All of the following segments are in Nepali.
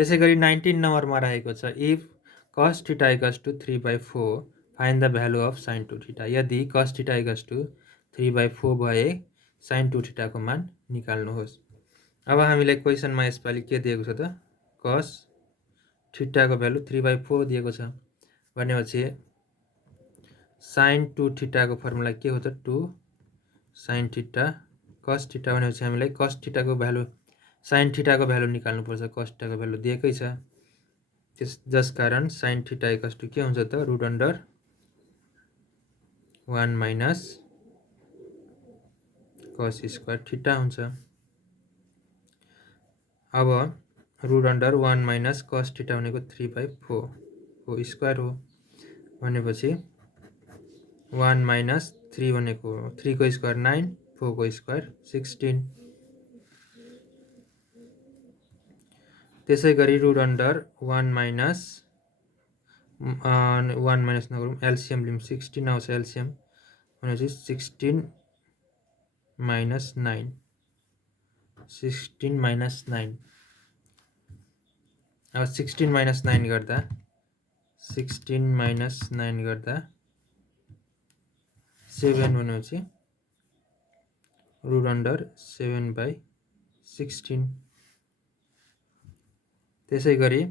त्यसैगरी 19 नम्बरमा रहेको छ if cos theta equals to 3/4 find the value of sin 2 theta. यदि cos थीटा इक्वल्स टु 3/4 भए sin 2 थीटाको मान निकाल्नुहोस्। अब हामीलाई क्वेसनमा यसपालि के दिएको छ त cos थीटाको भ्यालु 3/4 दिएको छ भनेपछि sin 2 थीटाको फर्मुला के हो त 2 sin थीटा cos थीटा भनेपछि हामीलाई cos थीटाको भ्यालु sin थीटाको भ्यालु निकाल्नु पर्छ। cos थीटाको भ्यालु दिएकै छ जसकारण sin थीटा इक्वल्स टु के हुन्छ त root under 1 minus cos square theta हुन्छ। अब root under 1 minus cos theta भनेको 3/4 को स्क्वायर हो भनेपछि 1 माइनस 3 भनेको 3 को स्क्वायर 9 4 को स्क्वायर 16। त्यसैगरी रुट अन्डर 1 माइनस नगरौँ एलसिएम लिउँ 16 आउँछ एलसिएम भनेपछि 16 माइनस 9 16 माइनस 9 अब 16 माइनस 9 गर्दा 16 माइनस 9 गर्दा 7 भनेपछि रुट अन्डर 7/16। त्यसैगरी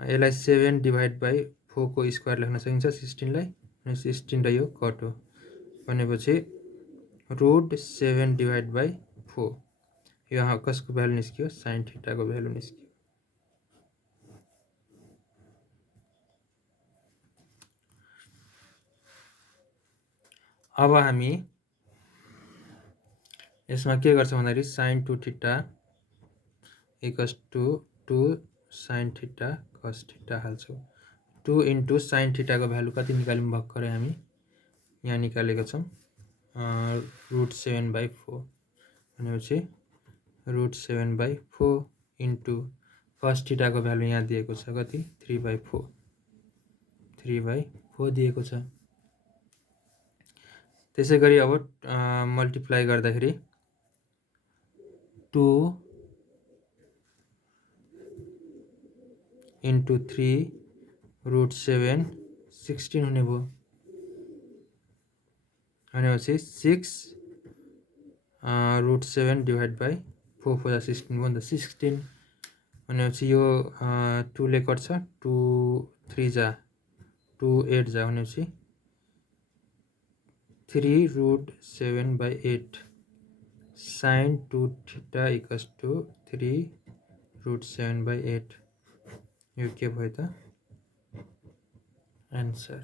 यसलाई 7 डिभाइड बाई 4 को स्क्वायर लेख्न सकिन्छ 16 लाई अनि 16 र यो कट हो भनेपछि रुट 7 डिभाइड बाई 4 यो कसको भ्यालु निस्क्यो sin थीटाको भ्यालु निस्क्यो। अब हामी यसमा के गर्छौं भन्दाखेरि sin 2 theta equals to 2 sin theta cos theta हाल्छौं। 2 इन्टु sin थीटाको भ्यालु कति निकाल्यौं भर्खरै हामी यहाँ निकालेका छौं रुट 7/4 भनेपछि रुट 7/4 इन्टु cos थीटाको भ्यालु यहाँ दिएको छ कति 3/4 दिएको छ। त्यसैगरी अब मल्टिप्लाई गर्दाखेरि 2 इन्टु 3 रुट 7 16 हुने भयो भनेपछि 6 रुट 7 डिभाइड बाई 4 4 16 भयो नि त 16 भनेपछि यो 2 ले कट्छ 2 3 जा 2 8 जा भनेपछि 3 root 7/8 sin 2 theta equals to 3 root 7/8 यो के भयो त आन्सर।